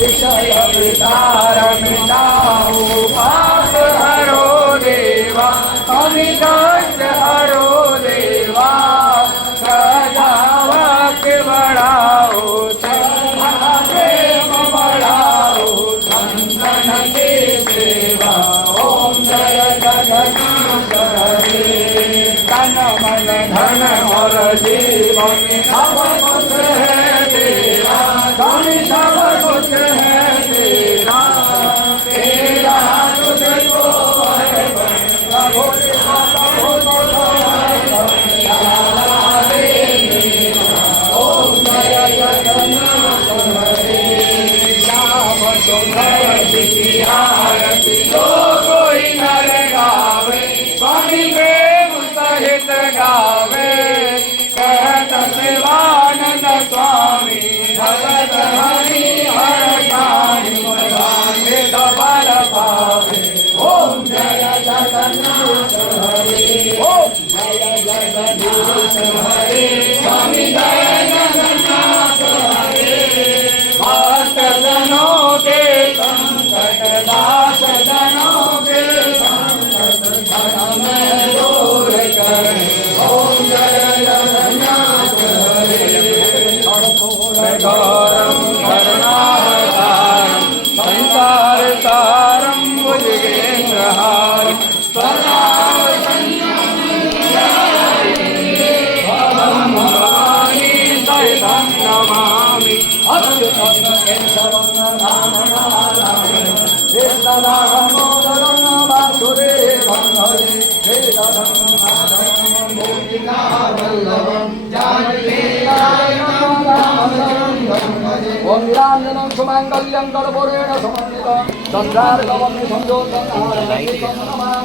विषय विकार मिटाओ पाप हरो देवा अमित हरो देवा सदा वाक्य बढ़ाओ प्रेम बढ़ाओ संतन की सेवा ओम जय जगन्नाथ हरे तन मन धन और जीवन सब कुछ है तेरा स्वामी सब कुछ है तेरा तेरा तुझको है प्रभु ओम जय जगन्नाथ हरे श्याम सुंदर की आरती जो कोई नर गावे स्वामी प्रेम सहित गावे कहत शिवानंद स्वामी भगत हरि हर ज्ञानी मनवांछित बल पावे ओम जय जगन्नाथ हरे ओम जय जगन्नाथ हरे स्वामी जय जगन्नाथ हरे भक्त जनों के संकट दास जनों के संकट धर्म दूर करे ओम जय जगन्नाथ हरे कर्पूरगौरं करुणावतारं संसार सारं भुजगेन्द्रहारं सदा भवानी सहितं नमामि अच्युतं केशवं नारायणं दामोदरं वासुदेवं हरे वेदं माधवं गोपिकावल्लभं ओम नीलांजनं सुमंगल्यं कर्पूरेण समन्वितं संसारकवं संजोतं नमामि